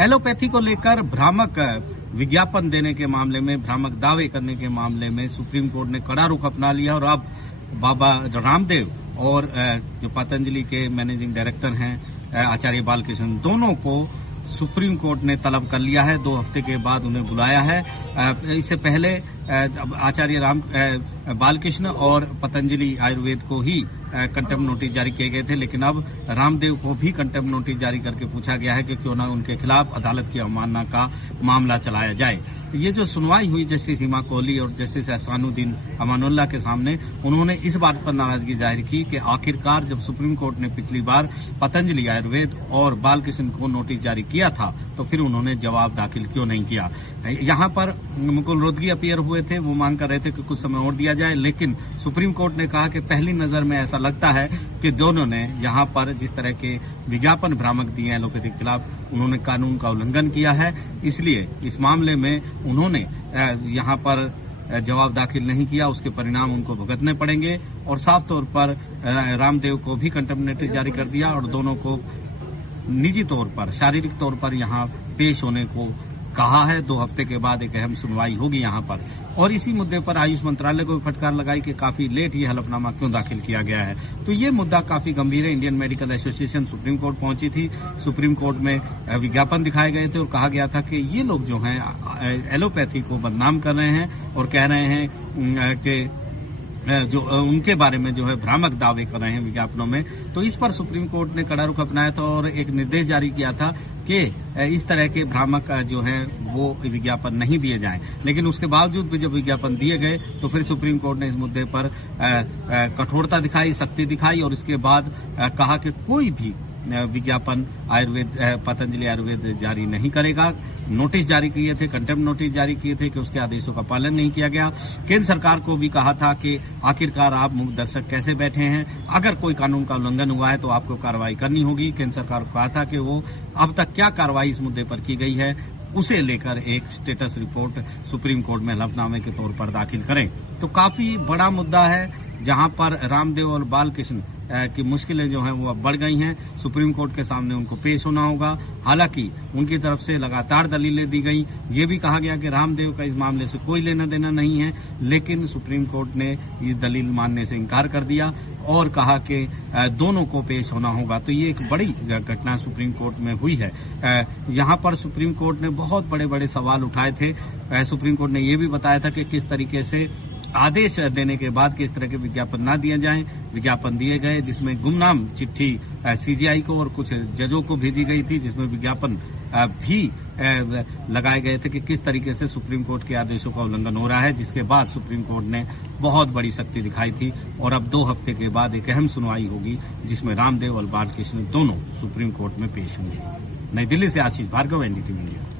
Allopathy को लेकर भ्रामक विज्ञापन देने के मामले में, भ्रामक दावे करने के मामले में सुप्रीम कोर्ट ने कड़ा रुख अपना लिया और अब बाबा रामदेव और जो पतंजलि के मैनेजिंग डायरेक्टर हैं आचार्य बालकृष्ण, दोनों को सुप्रीम कोर्ट ने तलब कर लिया है। 2 हफ्ते के बाद उन्हें बुलाया है। इससे पहले आचार्य बालकृष्ण और पतंजलि आयुर्वेद को ही कंटेम्प्ट नोटिस जारी किए गए थे, लेकिन अब रामदेव को भी कंटेम्प्ट नोटिस जारी करके पूछा गया है कि क्यों न उनके खिलाफ अदालत की अवमानना का मामला चलाया जाए। ये जो सुनवाई हुई जस्टिस हिमा कोहली और जस्टिस एहसानुद्दीन अमानुल्लाह के सामने, उन्होंने इस बात पर नाराजगी जाहिर की कि आखिरकार जब सुप्रीम कोर्ट ने पिछली बार पतंजलि आयुर्वेद और बालकृष्ण को नोटिस जारी किया था तो फिर उन्होंने जवाब दाखिल क्यों नहीं किया। यहाँ पर मुकुल रोहतगी अपीयर हुए थे, वो मांग कर रहे थे कि कुछ समय और दिया जाए, लेकिन सुप्रीम कोर्ट ने कहा कि पहली नजर में ऐसा लगता है कि दोनों ने यहाँ पर जिस तरह के विज्ञापन भ्रामक दिए हैं एलोपैथी के खिलाफ, उन्होंने कानून का उल्लंघन किया है। इसलिए इस मामले में उन्होंने यहाँ पर जवाब दाखिल नहीं किया, उसके परिणाम उनको भुगतने पड़ेंगे और साफ तौर पर रामदेव को भी कंटेम्प्ट नोटिस जारी कर दिया और दोनों को निजी तौर पर, शारीरिक तौर पर यहाँ पेश होने को कहा है। 2 हफ्ते के बाद एक अहम सुनवाई होगी यहाँ पर। और इसी मुद्दे पर आयुष मंत्रालय को भी फटकार लगाई कि काफी लेट ये हलफनामा क्यों दाखिल किया गया है। तो ये मुद्दा काफी गंभीर है। Indian medical association supreme court पहुंची थी। सुप्रीम कोर्ट में विज्ञापन दिखाए गए थे और कहा गया था कि ये लोग जो हैं एलोपैथी को बदनाम कर रहे हैं और कह रहे हैं कि जो उनके बारे में जो है भ्रामक दावे कर रहे हैं विज्ञापनों में। तो इस पर सुप्रीम कोर्ट ने कड़ा रुख अपनाया था और एक निर्देश जारी किया था कि इस तरह के भ्रामक जो है वो विज्ञापन नहीं दिए जाएं। लेकिन उसके बावजूद भी जब विज्ञापन दिए गए तो फिर सुप्रीम कोर्ट ने इस मुद्दे पर कठोरता दिखाई, सख्ती दिखाई और इसके बाद कहा कि कोई भी विज्ञापन पतंजलि आयुर्वेद जारी नहीं करेगा। नोटिस जारी किए थे, कंटेम्प्ट नोटिस जारी किए थे कि उसके आदेशों का पालन नहीं किया गया। केंद्र सरकार को भी कहा था कि आखिरकार आप मूक दर्शक कैसे बैठे हैं, अगर कोई कानून का उल्लंघन हुआ है तो आपको कार्रवाई करनी होगी। केंद्र सरकार को कहा था कि वो अब तक क्या कार्रवाई इस मुद्दे पर की गई है उसे लेकर एक स्टेटस रिपोर्ट सुप्रीम कोर्ट में हलफनामे के तौर पर दाखिल करें। तो काफी बड़ा मुद्दा है जहां पर रामदेव और बालकृष्ण की मुश्किलें जो हैं वो अब बढ़ गई हैं। सुप्रीम कोर्ट के सामने उनको पेश होना होगा। हालांकि उनकी तरफ से लगातार दलीलें दी गई। ये भी कहा गया कि रामदेव का इस मामले से कोई लेना देना नहीं है, लेकिन सुप्रीम कोर्ट ने ये दलील मानने से इनकार कर दिया और कहा कि दोनों को पेश होना होगा। तो ये एक बड़ी घटना सुप्रीम कोर्ट में हुई है। यहाँ पर सुप्रीम कोर्ट ने बहुत बड़े बड़े सवाल उठाए थे। सुप्रीम कोर्ट ने ये भी बताया था कि किस तरीके से आदेश देने के बाद किस तरह के विज्ञापन ना दिए जाएं। विज्ञापन दिए गए जिसमें गुमनाम चिट्ठी सीजीआई को और कुछ जजों को भेजी गई थी, जिसमें विज्ञापन भी लगाए गए थे कि किस तरीके से सुप्रीम कोर्ट के आदेशों का उल्लंघन हो रहा है, जिसके बाद सुप्रीम कोर्ट ने बहुत बड़ी सख्ती दिखाई थी। और अब 2 हफ्ते के बाद एक अहम सुनवाई होगी जिसमें रामदेव और बालकृष्ण दोनों सुप्रीम कोर्ट में पेश होंगे। नई दिल्ली से आशीष भार्गव, एनडीटीवी इंडिया।